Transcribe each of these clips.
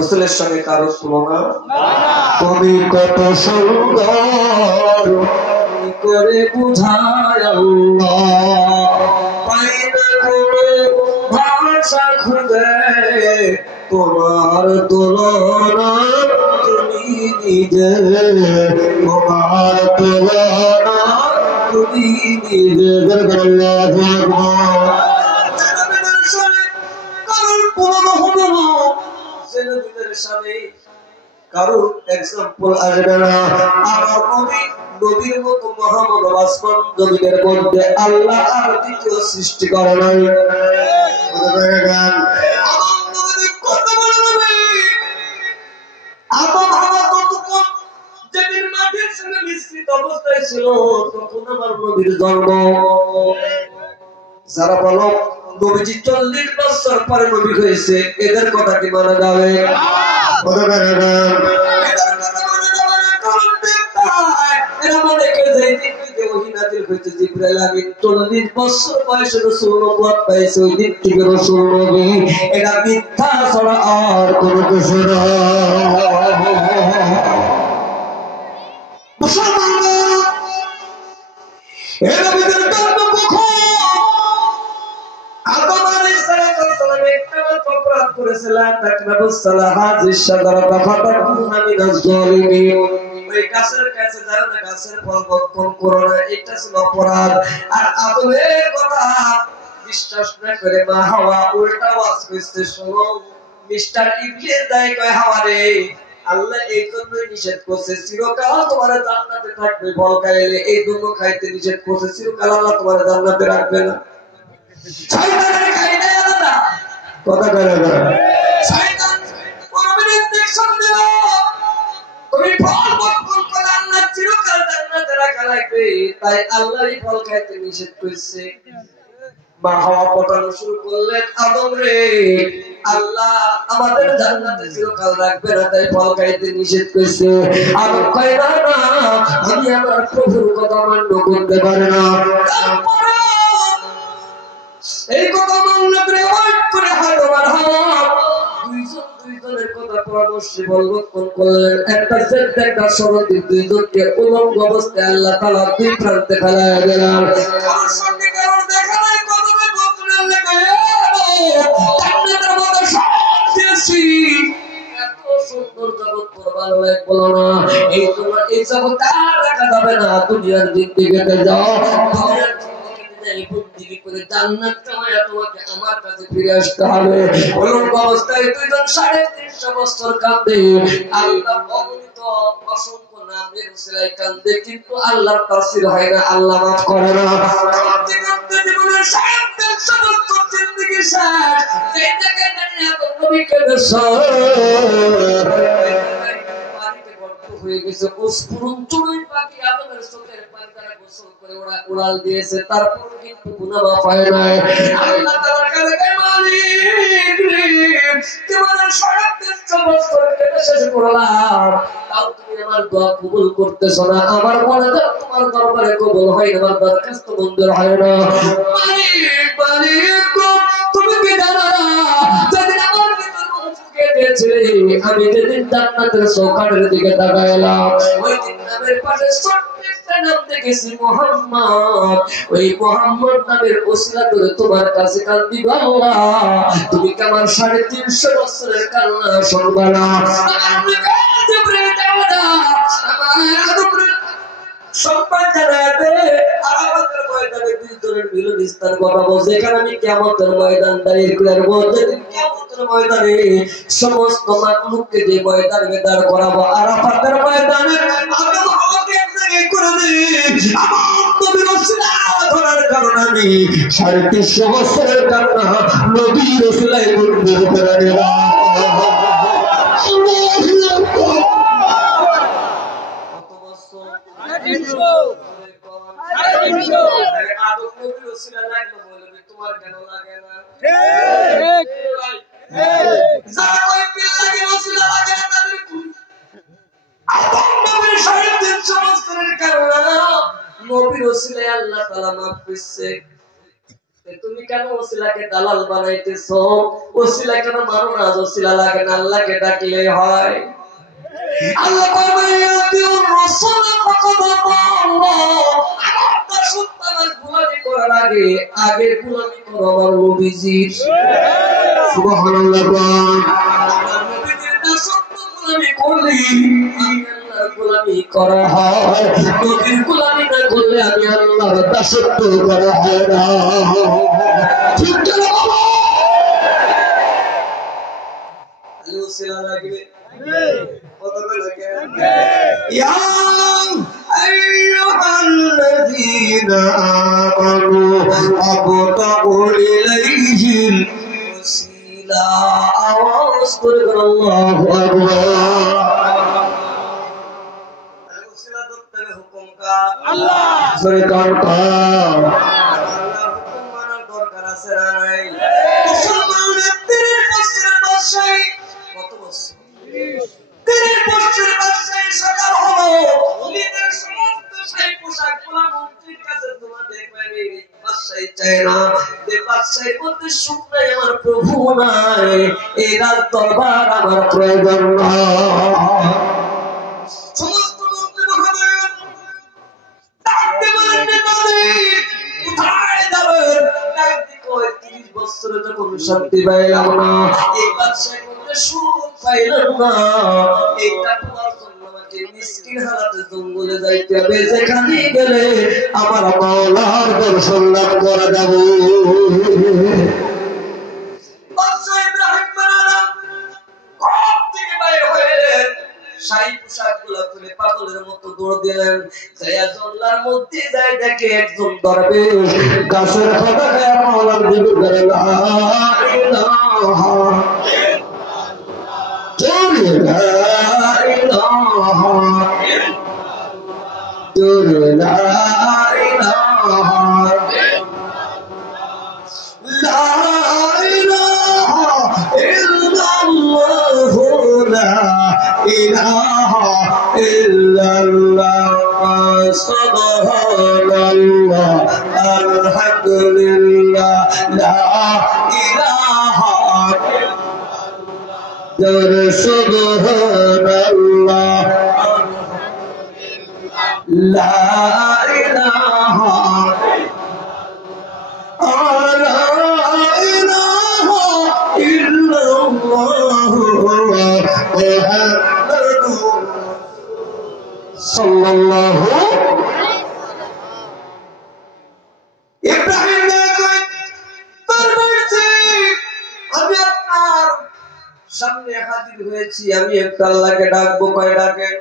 রাসূলের সঙ্গে কারো তুলনা তুমি কত সুন্দর করে বুঝায় আল্লাহ পাই না কোনো ভাষা খুঁজে তোমার তুলনা তুমি নিজে তোমার তুলনা তুমি নিজে কারোর এক্সাম্পল আসবে না। আমার নবী নবীর মতো মুহাম্মদ আসমান জমিনের মধ্যে আল্লাহ আর দ্বিতীয় সৃষ্টি করে নাই। যেদিন মাটির সঙ্গে মিশ্রিত অবস্থায় ছিল তখন আমার নবীর জন্ম। যারা বলো নবীজি 40 বছর পরে নবী হয়েছে, এদের কথা কি মানা যাবে? বিশ্বাস না করে মা হাওয়া উল্টা ওয়াজ করতে শোনো মিস্টার ইবলিস দায় কয় হাওয়া রে আল্লাহ এই জন্যই নিষেধ করছে চিরকাল তোমার জান্নাতে থাকবে, ফল খাইলে এই জন্য খাইতে নিষেধ করছে, চিরকাল আল্লাহ তোমার জান্নাতে রাখবে না। শয়তানের খাইতে আলাদা কথা করে না, শয়তান পরমের ইনজেকশন দিল তুমি ফল ভক্ষণ করে আল্লাহ চিরকাল জান্নাতে রাখা লাগবে, তাই আল্লাহরই ফল খাইতে নিষেধ করছে। মা হাওয়া পটানো শুরু করলেন আদম রে আল্লাহ আমাদের জান্নাতে চিরকাল রাখবে না, তাই ফল খাইতে নিষেধ করছে। আদম কয় না না আমি আমার প্রভুর কথা মান্য করতে পারি না, এই কথা মান্য করে ওয়াইট করে আদম আর হাওয়া দুইজনের কথা পরামর্শে পরিবর্তন করলেন। একটা সেদ্ধ একটা সরতি দুইজনকে উলঙ্গ অবস্থায় আল্লাহ তাআলা দুই প্রান্তে ফেলায় দিলেন। কারোর সঙ্গে কারোর দেখা নাই, কদমে বকরে লেখায় জান্নাতের মধ্যে সবচেয়ে এত সুন্দর জগৎ ভালো লাগে বলো না। এই তোমার এই জগৎ আর দেখা যাবে না, দুনিয়ার জিন্দেগিতে যাও, দুনিয়ার জিন্দেগি করে জান্নাত কামায়া তোমাকে আমার কাছে ফিরে আসতে হবে। উলঙ্গ অবস্থায় দুইজন 350 বছর কাঁদে, আল্লাহ অগণিত অসংখ্য নামের উসিলায় কাঁদে, কিন্তু আল্লাহর তাসির হয় না, আল্লাহ মাফ করে না। কাঁদতে কাঁদতে জীবনের 350 বছর জিন্দেগি শেষ, এই জায়গায় দাঁড়িয়ে এত নবী কেঁদেছে, পানিতে গর্ত হয়ে গেছে, উস্ফুরণ চড়ুই পাখি আদমের চোখের পানি দ্বারা গোসল করে ওরা উড়াল দিয়েছে, তারপর কিন্তু গুনাহ মাফ হয় নাই। আল্লাহ তাআলার কাছে কয় মালিক রে জীবনের 350 বছর কেটে শেষ করলাম, তাও তুমি আমার দোয়া কবুল করতেছো না, আমার মনে হয় তোমার দরবারে কবুল হয় না, আমার দরখাস্ত মঞ্জুর হয় না। মালিক মালিক তুমি কি জানো না যেদিন আমার ভিতর মুখে দিয়েছিলে, আমি যেদিন জান্নাতের চৌকাঠের দিকে তাকাইলাম, ওই দিন নামের পাশে নাম দেখেছি মুহাম্মদ, ওই মুহাম্মদ নামের ওসিলা করে তোমার কাছে কান্দি বাবা, তুমি কি আমার 350 বছরের কান্না শুনবা না? সম্মান জানাতে আরাফাতের ময়দানে দুইজনের মিলনস্থান ঘটাবো, যেখানে আমি কিয়ামতের ময়দান দাঁড়িয়ে করবো, যেদিন কিয়ামতের ময়দানে সমস্ত মাখলুককে যে ময়দানে দাঁড় করাবো, আরাফাতের ময়দানে আদম হাওয়াকে এক জায়গায় করে দিই, আমার নবীর ওসিলা ধরার কারণে আমি 350 বছরের কান্না নবীর ওসিলায় মঞ্জুর করে নিলাম। তোমার কেন লাগে না? যারা কই পিল লাগে ওসিলা লাগে না, তাদের নবীর 350 বছরের কারণে নবীর ওসিলায় আল্লাহ তাআলা মাফ করছে। তুমি কেন ওসিলাকে দালাল বানাইতেছো? ওসিলা কেন মানো না? ওসিলা লাগে না, আল্লাহকে ডাকলে হয়। আল্লাহ গোলামি করার আগে আগে গোলামি করো আমার নবীজির। সুবহানাল্লাহ। গোলামি করলে গোলামি করা হয়, নবীর গোলামি না করলে আমি আল্লাহর দাসত্ব করা হয় না। ঠিক না বাবা? ওসিলা লাগবে। يا أيها الذين آمنوا ابتغوا إليه الوسيلة واذكر الله أكبر। الوسيلة تتبع حكم کا اللہ سرکار کا حکم مانا দরকার আছে না নাই? মুসলমানের 3 বছরের বাদশাহী কত বছর? 3 বছরের বাদশাহী সকাল হলো, নিজের সমস্ত শাহী পোশাকগুলো মন্ত্রীর কাছে জমা দেখবে। বাদশাহী চায় না যে বাদশাহীর মধ্যে সুখ নাই, আমার প্রভু নাই, এই রাজ দরবার আমার প্রয়োজন না। সমস্ত মন্ত্রী মহোদয় ডাকতে বলেন, কোথায় যাবেন? ডাকতে কয় 30 বছরে তো কোনো শান্তি পাইলাম না, এই বাদশাহীর মধ্যে সুখ পাইলাম না, এইটা তোমার জন্য আমাকে মিসকিন হালাতে জঙ্গলে যাইতে হবে, যেখানে গেলে আমার মাওলার দর্শন লাভ করা যাবে। বাদশাহ ইব্রাহিম বানালাম ঘর থেকে বাইরে হইলেন, শাহী পোশাকগুলো খুলে পাগলের মতো দৌড় দিলেন। যাইয়া জঙ্গলার মধ্যে যাই দেখে একজন দরবেশ গাছের পাতা খায়া মাওলার দিকে করে লা ইলাহা Subhanallah, la ilaha illallah, Muhammadur sallallahu Ibrahim আমি আপনার সামনে হাজির হয়েছি, আমি একটা আল্লাহকে ডাকবো। কয় ডাকেন?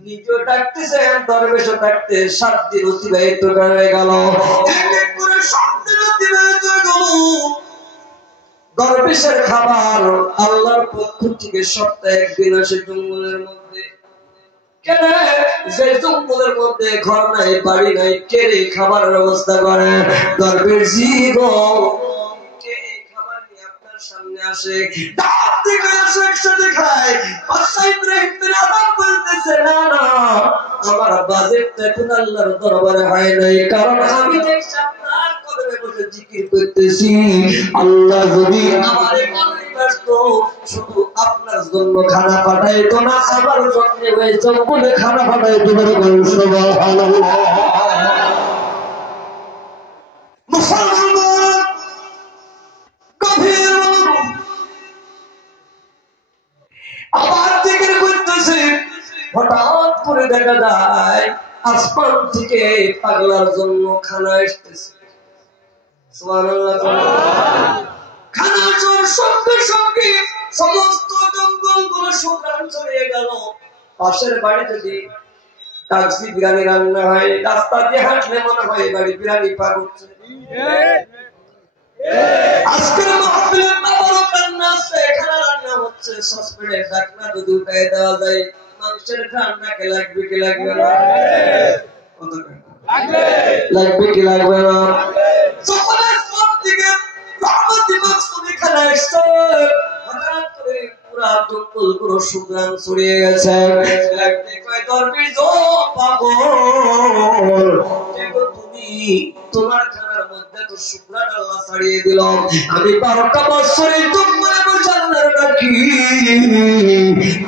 নিজেও ডাকতেছেন, দরবেশও ডাকতে। 7 দিন অতিবাহিত হয়ে গেল, এক করে 7 দিন অতিবাহিত হয়ে গেল। দরবেশের খাবার আল্লাহর পক্ষ থেকে সপ্তাহে 1 দিন আসে জঙ্গলের মধ্যে। কেন? যে জঙ্গলের মধ্যে ঘর নাই, বাড়ি নাই, কে রে খাবারের ব্যবস্থা করে? দরবেশ জি গো, কে খাবার নিয়ে আপনার সামনে আসে? ডাক থেকে আসে, একসাথে খায়। বাদশাহ ইব্রাহিম বিন আদম বলতেছে, না না, আমার বাজেটটা এখন আল্লাহর দরবারে হয় নাই, কারণ আমি দেখছি আপনার কদমে বসে জিকির করতেছি। আল্লাহ যদি আমার শুধু আপনার জন্য খানা পাঠাইতো না, আমার জন্য হয়েছে বলে খানা পাঠাইতো। সুবহানাল্লাহ। মুসলমান গভীর আবার জিকির করতেছে, হঠাৎ করে দেখা যায় আসমান থেকে পাগলার জন্য খানা আসতেছে। সুবহানাল্লাহ। খানা চোর সঙ্গে সঙ্গে সমস্ত জঙ্গলগুলো শুকনো ছড়িয়ে গেল। পাশের বাড়ি যদি কাগজি বিরিয়ানি রান্না হয়, রাস্তা দিয়ে হাঁটলে মনে হয় বাড়ি বিরিয়ানি পার হচ্ছে। আজকের মাহফিলের নাবারক রান্না আছে, এখানে রান্না হচ্ছে। সসপ্যানের ঢাকনা যদি উঠায় দেওয়া যায়, মাংসের রান্নাকে লাগবে কি লাগবে না? লাগবে কি লাগবে না? সকলের সব দিকে রহমতি মাকসুদি খানা এসছে। হঠাৎ করে পুরা জঙ্গল পুরো সুগ্রাম ছড়িয়ে গেছে। লাগতে কয় দরবেশ ও পাগল, তুমি তোমার খানার মধ্যে তো শুকরান আল্লাহ ছাড়িয়ে দিল। আমি 12টা বছরে তোমার জান্নাত রাখি,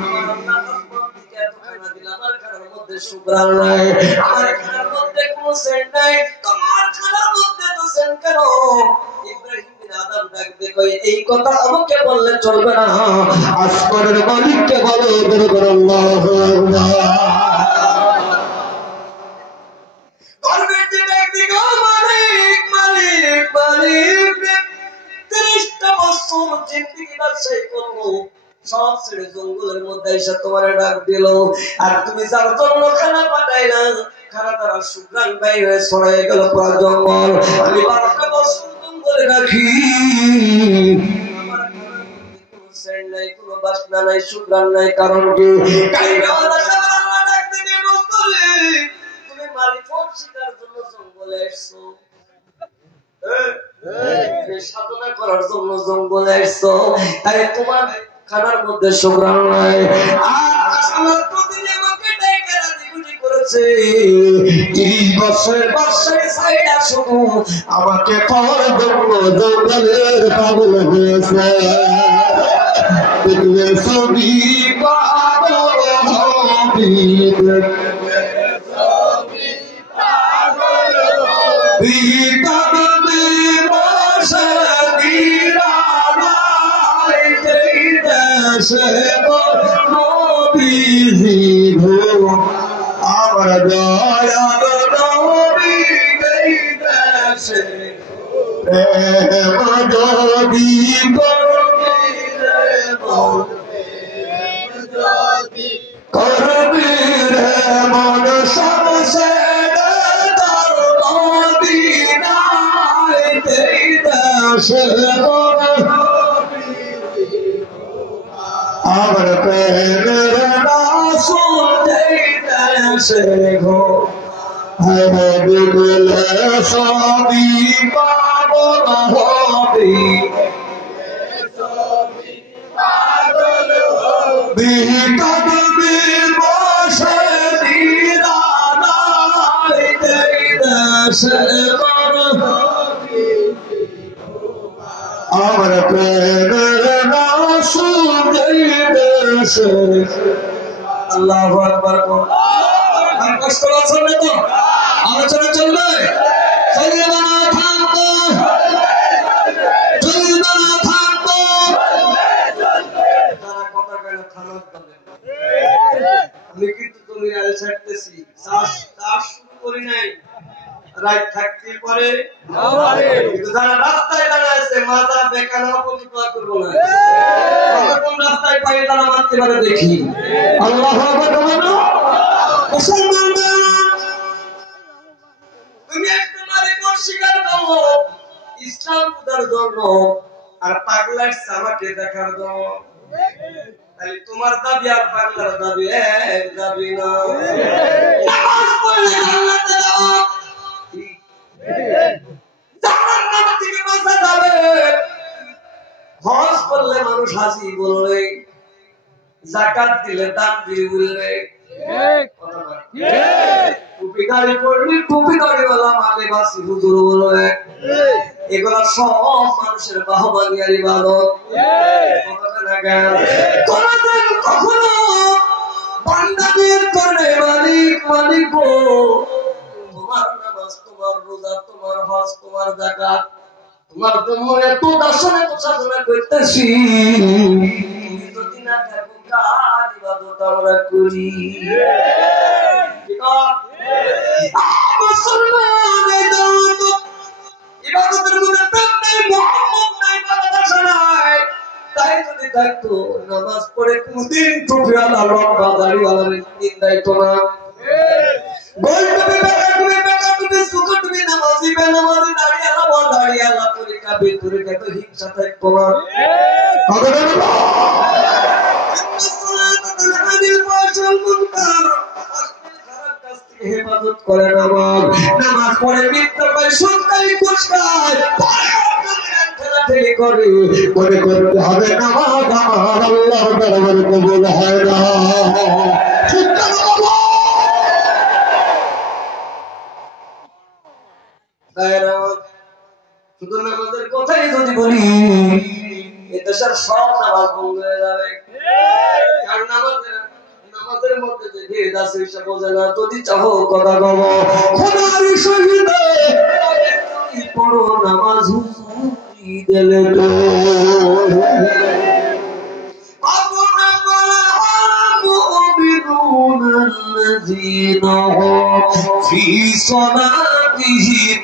আমার আল্লাহ আসমান থেকে এত খানা দিল, আমার খানার মধ্যে শুকরান নাই, আমার খানার মধ্যে কোনো সেন্ট নাই, তোমার খানার মধ্যে তো সেন্ট কেন? ইব্রাহিম বিন আদম ডাক দিয়ে কই এই কথা আমাকে বললে চলবে না, আসমানের মালিককে বলো, বলো আল্লাহু আকবার। সব ছেড়ে জঙ্গলের মধ্যে এসে তোমার ডাক দিল, আর তুমি যার জন্য খানা পাঠাই না, খানা তারা শুকরান বাইরে ছড়াই গেল পুরো জঙ্গল। আমি 12টা বছর জঙ্গলে রাখি, আমার খানার মধ্যে কোনো সেন্ট নাই, কোনো বাসনা নাই, শুকরান নাই, কারণ কি? তুমি মারিফত শিকার জন্য জঙ্গলে এসছো, সাধনা করার জন্য জঙ্গলে এসছো, তাই তোমার খানার মধ্যে শুকরান নাই। আর প্রতিদিন আমাকে ডেকে রাজি করেছে 30 বছরের বর্ষায় ছাইড়া শুধু আমাকে পাওয়ার জন্য জঙ্গলের পাগল হয়েছে। দেখলে ছবি পাগল হবি, আমার দয়াল নবী দেশে যদি করবি রে মন সবসে আমার প্রেমের রাসূল দেশে গো, হরে বিগলে সবই পাগল হবি, বিকবির বসে দিরানাই দেশে আমার প্রেমের রাসূল দেশে। আল্লাহু আকবার। আর কষ্ট আছে না তো? আলোচনা চলবে, চলবে না থামবো, চলবে না থামবো। তারা কথা বলে থামার দলে, আমি কিন্তু তুমি আল ছাড়তেছি, চাষ শুরু করি নাই, রাত থাকতে পারে কিন্তু যারা রাস্তায় দাঁড়ায় আছে মাথা বেকানা প্রতিক্রিয়া করবো না, কোন রাস্তায় পাই তারা মারতে পারে দেখি। আল্লাহু আকবার। মুসলমান তুমি একটা মারে কোন শিকার করো ইসলাম বুঝার জন্য, আর পাগলার আমাকে দেখার জন্য, তাহলে তোমার দাবি আর পাগলার দাবি এক দাবি না। নামাজ পড়লে জান্নাতে যাও, জাহান্নাম থেকে বাঁচা যাবে। হজ করলে মানুষ হাসি বলবে, যাকাত দিলে দান দিয়ে বলবে, টুপি দাড়ি পড়লে টুপি দাড়িওয়ালা মালে বাসি হুজুর বলবে, এগুলা সব মানুষের বাহবানি আর ইবাদত। কোনদিন কখনো বান্দাদের করে মালিক মালিক গো, তোমার নামাজ, তোমার রোজা, তোমার হজ, তোমার যাকাত, তোমার জন্য এত দর্শন এত সাধনা করতেছি, তুমি যদি না থাকো কার ইবাদত আমরা করি? মুসলমান ইবাদতের মধ্যে প্রেম নেই, মুহাম্মদ নাই, ভালোবাসা নাই। তাই যদি থাকতো নামাজ পড়ে কোনদিন টুপিওয়ালা লম্বা দাড়িওয়ালার নিন্দাই তো না। গোল টুপি, বেকা টুপি, বেকা টুপি, সুখা টুপি, নামাজি বেনামাজি, দাড়িওয়ালা বা দাড়িওয়ালা তরিকা বেতরিকা তো হিংসা থাকতো না। হেফাজত করে নামাজ পড়ে মিথ্যা পায়, সুদ খায়, ঘুষ খায়, ঠেলাঠেলি করে, মনে করতে হবে নামাজ আমার আল্লাহর দরবারে কবুল হয় না। কথাই যদি বলি এদেশের সব নামাজ বন্ধ হয়ে যাবে। কারণ নামাজের মধ্যে যে ভেদ আছে সেটা বোঝে না। যদি চাও কথা কব খোদার শহীদে তুমি পড়ো নামাজ হুজুরি দিলে তো الذين هم في صلاتهم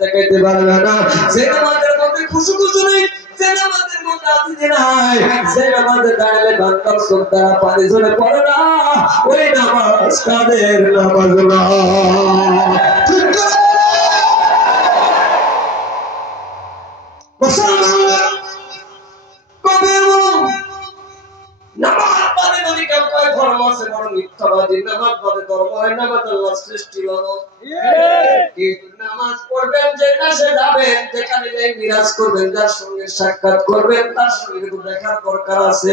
দেখাইতে পারবে না। যে নামাজের মধ্যে খুশু খুশু নেই, যে নামাজের মধ্যে আজিজি নাই, যে নামাজে দাঁড়ালে বান্দার চোখ দ্বারা পানি ঝরে পড়ে না, ওই নামাজ কাদের নামাজ না। নামাজ বাদে যদি কেউ কয় ধর্ম আছে বড় মিথ্যাবাদী। নামাজ বাদে ধর্ম হয়, নামাজ আল্লাহর সৃষ্টি মানব। নামাজ পড়বেন যেটা সে যাবেন, যেখানে যাই মিরাজ করবেন, যার সঙ্গে সাক্ষাৎ করবেন তার সঙ্গে দেখার দরকার আছে।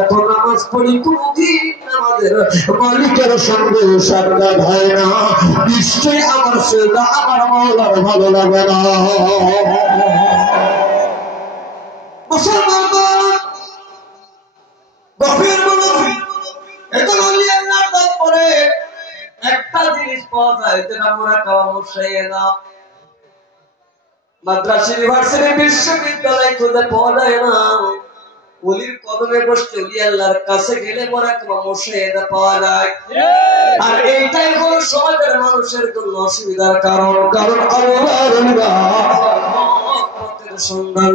এত নামাজ পড়ি কোনদিন আমাদের মালিকের সঙ্গে সাক্ষাৎ হয় না, নিশ্চয়ই আমার সেটা আমার মাওলার ভালো লাগে না। মুসলমান গভীর মনোযোগ, এটা আল্লাহর নাম পড়ে একটা জিনিস পাওয়া যায় যেটা মুরাকাবা মুশাইয়্যিদা। মাদ্রাসা ইউনিভার্সিটি বিশ্ববিদ্যালয় খুঁজে পাওয়া যায় না। ওলির কদমে বসতে ওলি আল্লাহর কাছে গেলে মুরাকাবা মুশাইয়্যিদা পাওয়া যায়। আর এইটাই হলো সমাজের মানুষের জন্য অসুবিধার কারণ। কারণ আল্লাহর রহমতের সন্ধান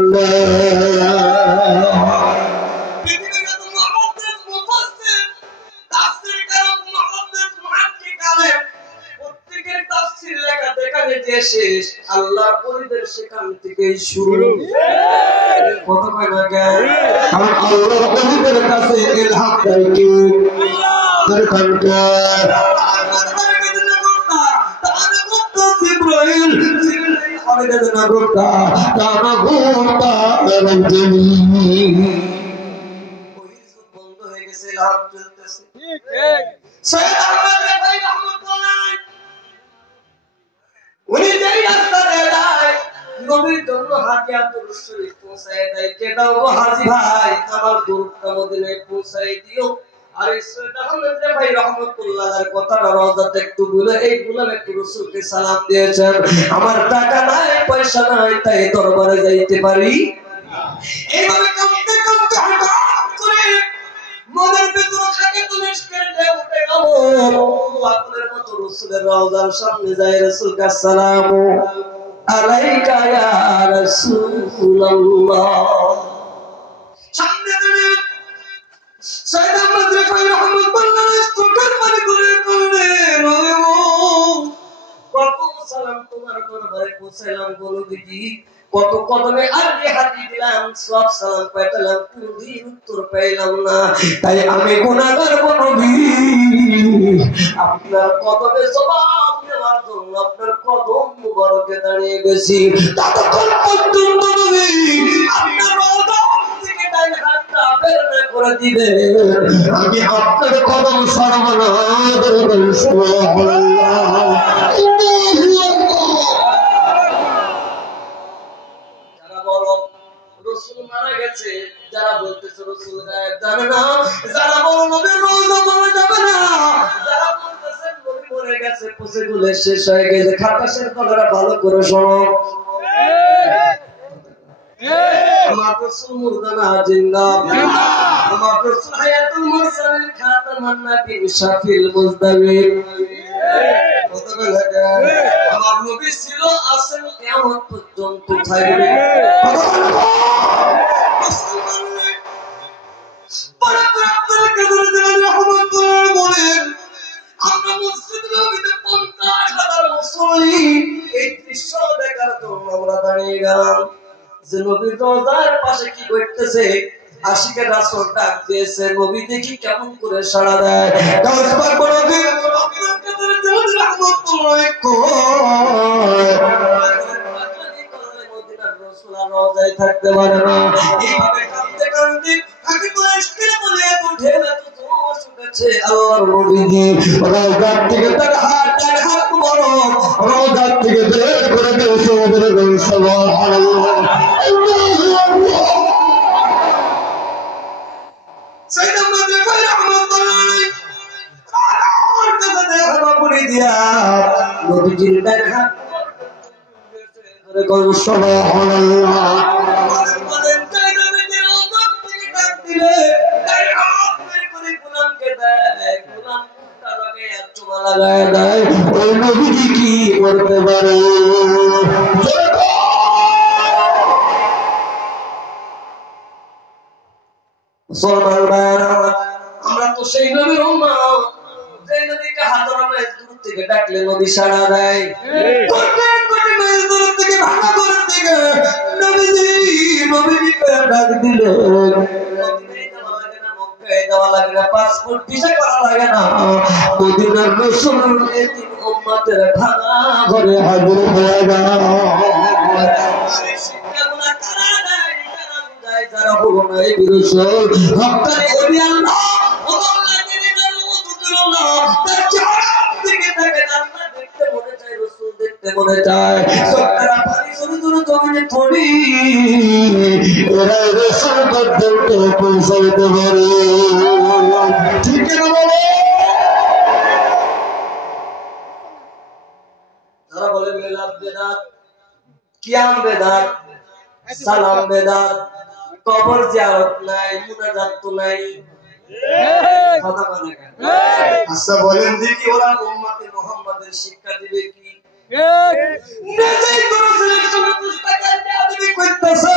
শেষ আল্লাহর ওলিদের সেখান থেকে শুরু। কথা কয় না কেন? কারণ আল্লাহর ওলিদের কাছে ইলহাম দেয় কে? জিবরাইল জিবরাইল না গোটা কানা গোটা রঞ্জনি বন্ধ হয়ে গেছে, ইলহাম চলতেছে। ঠিক ঠিক সৈয়দ আহমদ ভাই রহমাতুল্লাহ উনি যেই রাস্তা দেয় নবীর জন্য হাতিয়াতুল শরীফ পৌঁছায় দেয়। কে দাও গো হাজী ভাই, আমার দুরূদটা মদিনায় পৌঁছায় দিও। আর সৈয়দ আহমদ ভাই রহমাতুল্লাহর কথাটা রওজাতে একটু বলে এই গুলাম একটু রাসূলকে সালাম দিয়েছেন। আমার টাকা নাই পয়সা নাই তাই দরবারে যাইতে পারি না। এইভাবে কাঁদতে কাঁদতে হঠাৎ করে মনের ভিতর থেকে তুলিশকের ঢেউ উঠে গেল। আপনাদের মতো রাসূলের রওজার সামনে যায়, রাসূলকে আসসালামু আলাইকা ইয়া রাসূলুল্লাহ। সামনে দাঁড়িয়ে সৈয়দ আহমদ ভাই রহমাতুল্লাহ চোখের পানি করে বললেন, কত সালাম তোমার দরবারে পৌঁছাইলাম বলো দেখি, কত কদমে আরবি হাজি দিলাম, সব সালাম পাঠালাম, কোনদিন উত্তর পাইলাম না। তাই আমি গুনাহগার নবী, আপনার কদমে জবাব দেওয়ার জন্য আপনার কদম মুবারকে দাঁড়িয়ে গেছি। ততক্ষণ পর্যন্ত নবী আপনার কদম থেকে ডান হাতটা বের করে দিবে, আমি আপনার কদম সরাবো না। সুবহানাল্লাহ। রাসূল মারা গেছে, যারা বলতেছে রাসূল গায়েব জানে না, যারা বলো নবীর রওজা বলে যাবে না, যারা বলতেছে নবী মরে গেছে পচে গলে শেষ হয়ে গেছে, খাটাসের কথাটা ভালো করে শোনো। আমার রাসূল মুর্দা না জিন্দা, আমার রাসূল হায়াতুল মুরসালিন খাতামান নবীন শাফিল মুজদাবির। আমার নবী ছিল, আছেন, কিয়ামত পর্যন্ত থাকবে। আমরা মসজিদ নবীতে 50,000 মুসল্লি এই দৃশ্য দেখার জন্য আমরা দাঁড়িয়ে গেলাম যে নবীর রওজার পাশে কি করতেছে। আশিকের রাসূল ডাক দিয়েছে, নবী দেখি কেমন করে সাড়া দেয়। গাউস পাক বলতে আপনার কাছে দিল রহমতুল্লাহ মদিনার রাসূল আর রওজায় থাকতে পারে না। এইভাবে কাঁদতে কাঁদতে আমি মুশকিল বলে উঠে শুনেছে আল্লাহর নবীজি রওজা থেকে তার হাত বড় রওজা থেকে বের করে দিয়েছে। সুবহানাল্লাহ ওই নবীজি কি করতে পারে? আমরা তো সেই নবীর উম্মত, যে নবীকে হাজার মাইল দূর থেকে ডাকলে নবী সাড়া দেয়। কোটি মাইল দূর থেকে ভাঙা ঘর থেকে নবীজিকে ডাক দিল। দেওয়া লাগে না, পাসপোর্ট ভিসা করা লাগে না। মদিনার রাসূল এতিম উম্মতের ভাঙা ঘরে হাজির হয়ে গেল। যারা হলো না এই বিরসল হকারে ওলি আল্লাহ ওয়াল্লাহ দিনের ওযুতুল না তার চেহারা দিকে তাকে আল্লাহ দেখতে মনে চায়, রাসূল দেখতে মনে চায়। সবটারা পানি শুরু শুরু জমিনে পড়ি এরা রাসূল পর্যন্ত পৌঁছাইতে পারে। ঠিক না বলে? যারা বলে মিলাদ বেদাত, কিয়াম বেদাত, সালাম বেদাত, কবর জিয়ারত নাই, মুনাজাত তো নাই, কথা বলে কেন? আচ্ছা বলেন দেখি ওরা উম্মতে মুহাম্মাদের শিক্ষা দিবে কি? নিজেই তো রাসূলের সঙ্গে পুস্তকে বেয়াদবি করতেছে,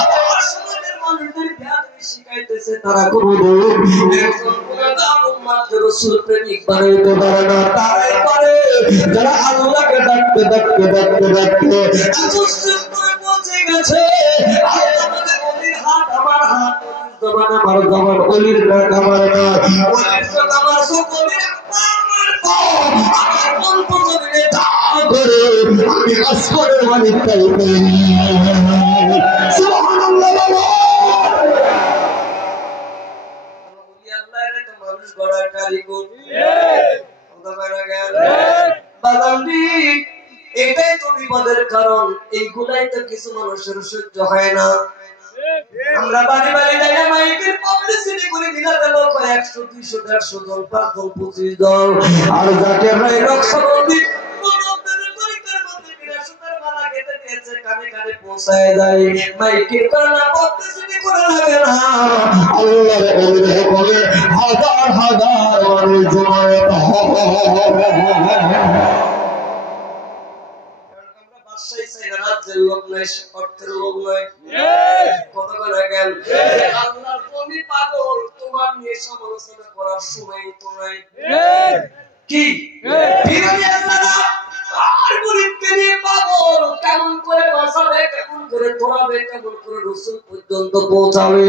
আর সমাজের মানুষদের বেয়াদবি শিখাইতেছে। তারা কোনদিন একজন গুনাহগার উম্মতকে রাসূল প্রেমিক বানাইতে পারে না। তারাই পারে যারা আল্লাহকে ডাকতে ডাকতে ডাকতে ডাকতে মুসলিম করে পৌঁছে গেছে। আমার হাত জবান আমার জবান অলির ডাক আমার ডাক অলির ডাক আমার সকলের আমার পাও আমার অল্প জমিনে যা করে আমি আসমানের মালিক তাই করি। সুবহানাল্লাহ বলো। ওলি আল্লাহর তো মানুষ গড়ার কারিগর। কথা বলা গেল বাদামদি, এটাই তো বিপদের কারণ। এইগুলাই তো কিছু মানুষের সহ্য হয় না। আমরা বাড়ি বাড়ি যাই মাইকের পাবলিসিটি করে দিলাম লোক 100 200 150 জন 5 জন 25 জন আর যাকে ভাই রক্ষাবন্ধী মনোদের পরীক্ষার মধ্যে বিরাসতের মালা গেতে দিয়েছে কানে কানে পৌঁছায় যায়। মাইকের কারণে পাবলিসিটি করে লাগে না। আল্লাহর ওলিদের বলে হাজার হাজার মানুষ জমায়েত রাজ্যের লোক নাই, অর্থের লোক নয়। কথা বলা গেল আল্লাহর তুমি পাগল, তোমার নিয়ে সমালোচনা করার সময় তো নাই। কি বিরোধী আল্লাহরা আর গরিবকে নিয়ে পাগল, কেমন করে বাঁচাবে, কেমন করে ধরাবে, কেমন করে রাসূল পর্যন্ত পৌঁছাবে।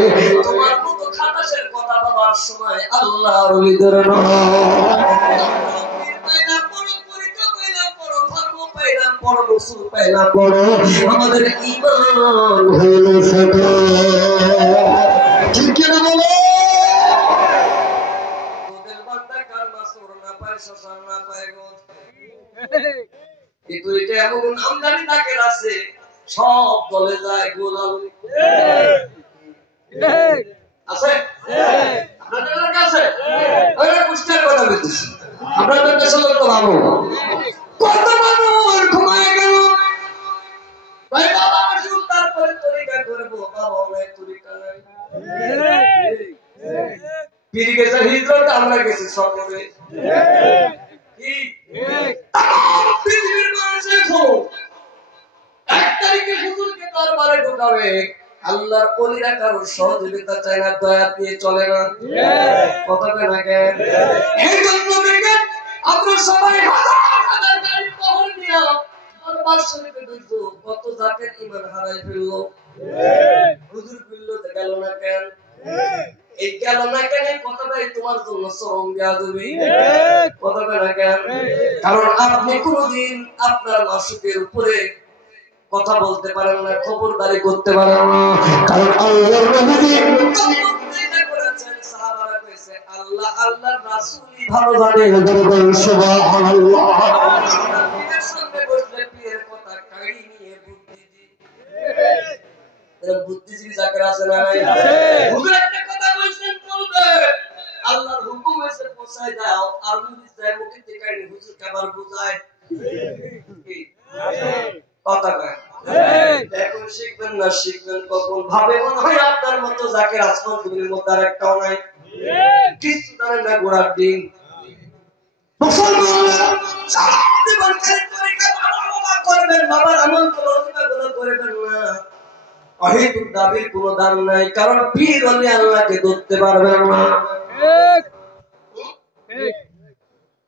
তোমার মতো খাটাসের কথা ভাবার সময় আল্লাহর ওলিদের আমাদের ঈমান হলো ছোট। ঠিক না বলো? তোদের বান্দা কার মাসুর না পায়, শশা না পায় গো। কিন্তু এটা এমন আমদানি তাকে আছে, সব দলে যায় গোলাম আছে। আপনাদের কাছে ওই কুষ্টিয়ার কথা বলতেছি, আপনাদের দেশে লোক তো ভালো। কত মানুষ ঘুমায় গেল, ভাই বাবা আসুন তারপরে তরিকা করবো। বাবা অনেক তরিকা নাই। পীর গেছে হিজরত, আমরা গেছি সফরে। কি পৃথিবীর মানুষে খুব 1 তারিখে হুজুরকে দরবারে ঢোকাবে। আল্লাহর ওলিরা কারোর সহযোগিতা চায় না, দয়া দিয়ে চলে না। কথা কেন কেন? এই জন্য থেকে আমরা সবাই হাজার হাজার গাড়ি বহর নিয়ে দরবার শরীফে ঢুকবো। কত জাতের ঈমান হারাই ফেললো। হুজুর বললো গেল না কেন? এই গেল না কেন কথাটাই তোমার জন্য চরম বেয়াদবি। কথাটা না কেন? কারণ আপনি কোনদিন আপনার মাসুকের উপরে কথা বলতে পারেন না, খবরদারি করতে পারেন না। কারণ আল্লাহর নবী করেছেন, সাহাবারা কইছে আল্লাহ আল্লাহর রাসূলই ভালো জানে। সুবহানাল্লাহ। পীরের সামনে বসলে পীরের কথা কাড়ি নিয়ে বুদ্ধিজীবী যাকে আছে না নাই? হুজুর একটা কথা বলছেন বলবে, আল্লাহর হুকুম হইছে পৌঁছায় দাও, আর যদি যায় মুখে থেকে হুজুর কাবার বুঝায় কথা কয়। এখন শিখবেন না, শিখবেন কখন? ভাবে মনে হয় আপনার মতো যাকে আসমান জমির মধ্যে আর একটাও নাই, কিছু জানেন না গোড়ার দিন। করবেন বাবার আমল করবেন না, অহেতুক দাবির কোন দাম নাই। কারণ পীর হলে আল্লাহকে ধরতে পারবেন না।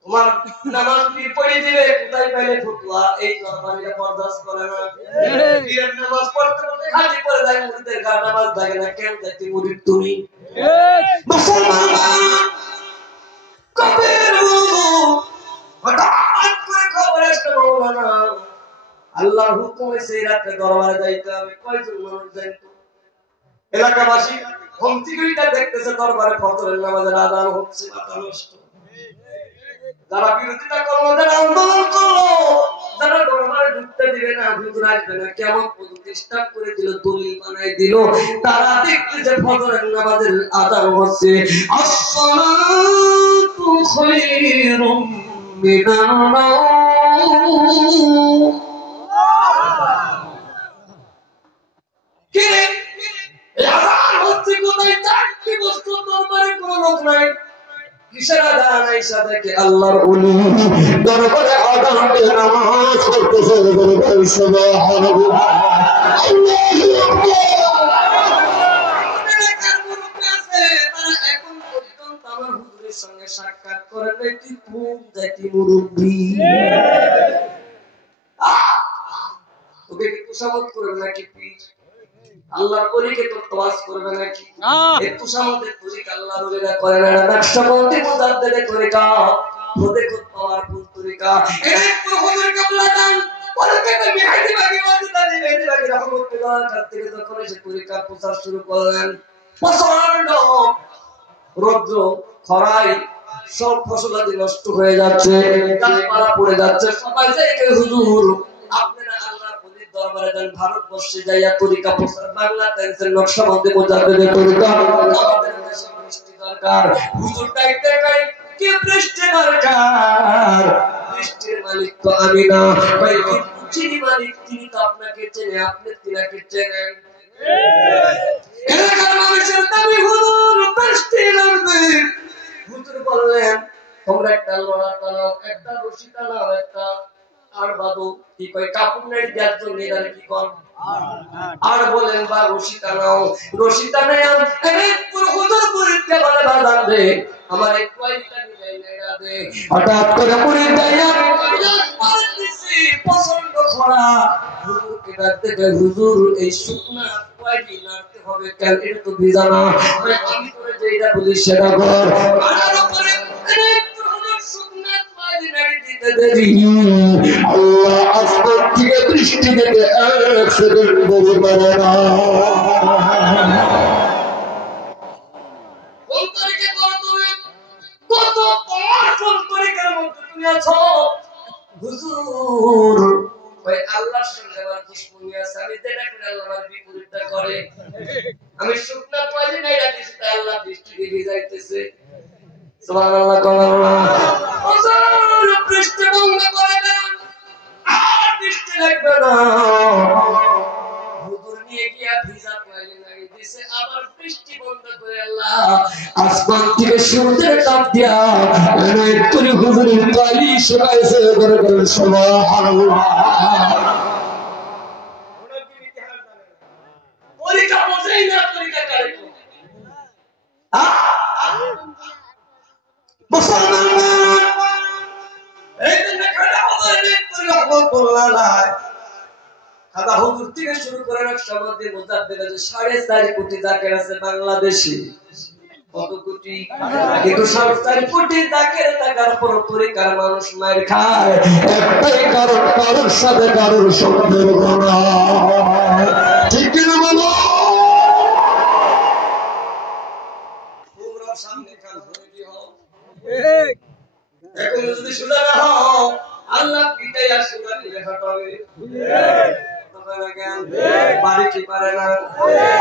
তোমার নামাজ পীর পড়ে দিলে কোথায় পাইলে ফতুয়া? এই দরবারিরা বরদাস্ত করে না। পীরের নামাজ পড়তে পড়তে খালি করে যায়, মুরিদের গায়ে নামাজ লাগে না কেন? দেখতে মুরিদ তুমি মুসলমান কবির হঠাৎ করে খবর আসতে বলবো না, আল্লাহর হুকুম হয়েছে এই রাতে দরবারে যাইতে হবে। কয়জন মানুষ যাইতো? এলাকাবাসী ঘুমতিগুলিটা দেখতেছে দরবারে ফজরের নামাজের আযান হচ্ছে, মাথা নষ্ট। যারা বিরোধিতা করলো, যারা আন্দোলন করলো, যারা দরবারে ঢুকতে দিবে না, হুজুর আসবে না, কেমন প্রতিষ্ঠা করে দিল, দলিল বানাই দিল, তারা দেখতেছে ফজরের নামাজের আযান হচ্ছে। আসসালাতু খায়রুম মিনান নাওম। কে আযান হচ্ছে কোথায়? চারটি বস্তু দরবারে কোনো লোক নাই। কিসের আযান? আয়েশা থেকে আল্লাহর ওলি দরবারে আযান দিয়ে নামাজ পড়তেছে। সুবহানাল্লাহ, আল্লাহু আকবার। তারা এখন পর্যন্ত আমার হুজুরের সঙ্গে সাক্ষাৎ করে নাই। কি কোন জাতি মুরব্বি? তোকে কি কুসামত করবে নাকি পীর? আল্লাহর ওলিকে তো তাওয়াজ করবে নাকি? এই কুসামতের তরিকা আল্লাহর ওলিরা করে না। নকশবন্দি মুজাদ্দিদের তরিকা, খোদে খুদ পাওয়ারফুল তরিকা। এই পুরো হুজুর কাবলা দান পরকে মেহেদি বাগি ওয়াজদানি মেহেদি বাগি রহমাতুল্লাহর কাছ থেকে যখন এসে তরিকা প্রচার শুরু করলেন, প্রচন্ড রৌদ্র খরায় সব ফসলাদি নষ্ট হয়ে যাচ্ছে, গাছপালা পড়ে যাচ্ছে। সবাই চাইছে হুজুর আপনারা আল্লাহর ওলির দরবারে যান, ভারতবর্ষে যাইয়া তরিকা প্রচার, বাংলাদেশের নকশবন্দি মুজাদ্দিদের তরিকা। আমাদের দেশে বৃষ্টি দরকার। হুজুর ডাকতে কয় কি বৃষ্টি দরকার? বৃষ্টির মালিক তো আমি না। ভাই কিন্তু যিনি মালিক তিনি তো আপনাকে চেনে, আপনি তিনাকে চেনেন। এলাকার মানুষের দাবি হুজুর বৃষ্টি লাগবে। হুজুর বললেন তোমরা একটা লোহা টানাও, একটা রশি টানাও, একটা আর বাদু কি কয় কাপড় নেই দেওয়ার জন্য এরা কি কর আর বলেন বা রশি টানাও। রশি টানাই পুরো হুজুর পুরিতে বলে বাজান দে আমার এক কয়েকটা নিয়ে নেড়া দে। হঠাৎ করে পুরি দেয়া প্রচন্ড খরা। হুজুরকে ডাকতে গেলে হুজুর এই শুকনা কয়টি নাড়তে হবে কেন? এটা তো ভিজা না। আমি তোরে যেটা বলি সেটা কর। আনার উপরে শুকনা কয়টি নাড়ি দিতে দেরি, আল্লাহ আসমান থেকে বৃষ্টি দেবে এক সেকেন্ড বলে পারে না। কোন তরিকে করো তুমি? কত পাওয়ারফুল তরিকার মধ্যে তুমি আছো হুজুর। ওই আল্লাহর সঙ্গে আমার দুশমনি আছে, আমি যেটা করে আল্লাহ আমার বিপরীতটা করে। আমি শুকনা পয়লি নাই রাখছি, তাই আল্লাহ বৃষ্টি দিয়ে ভিজাইতেছে। সুবহানাল্লাহ, হুজুর বৃষ্টি বন্ধ করে দেন, আর বৃষ্টি লাগবে না। হুজুর নিয়ে গিয়া ভিজা পয়লি নাই দিছে, আবার বৃষ্টি বন্ধ করে আল্লাহ আসমান থেকে সূর্যের তাপ দিয়া একটু হুজুরের পয়লি শুকাইছে। করে করে সুবহানাল্লাহ। পরীক্ষা বোঝেই না, পরীক্ষা কারে মুসলমান এই জন্য খারাপ হবে রহমতুল্লাহ। খাদা হুজুর থেকে শুরু করে নকশবন্দি মুজাদ্দিদ আছে 4.5 কোটি জাকের আছে বাংলাদেশে। কত কোটি? কিন্তু 4.5 কোটি জাকের টাকার পর তরিকার মানুষ মার খায়, একটাই কারণ, কারোর সাথে কারোর সম্পর্ক না। ঠিক না বলো? তোমরা সামনে কাল হয়ে কি হও? এখন যদি সুদা না হও, আল্লাহ পিটাই আর সুদা করে হটাবে। পারে কি পারে না?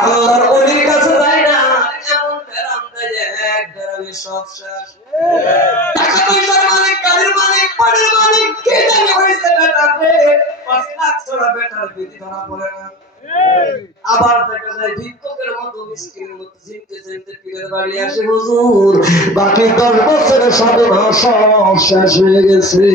আল্লাহর ওলির কাছে যায় না, এমন ফেরাম দেয় এক ফেরামে সব শেষ। টাকা পয়সার মালিক, গাড়ির মালিক, বাড়ির মালিক, কে জানে হয়েছে বেটারে 5 লাখ ছাড়া বেটার বিধি ধরা পড়ে না। আবার দেখা যায় ভিক্ষুকের মতো মিসকিনের মতো চিনতে চিনতে পীরের বাড়ি আসে, হুজুর বাকি 10 বছরের সাধনা সব শেষ হয়ে গেছে।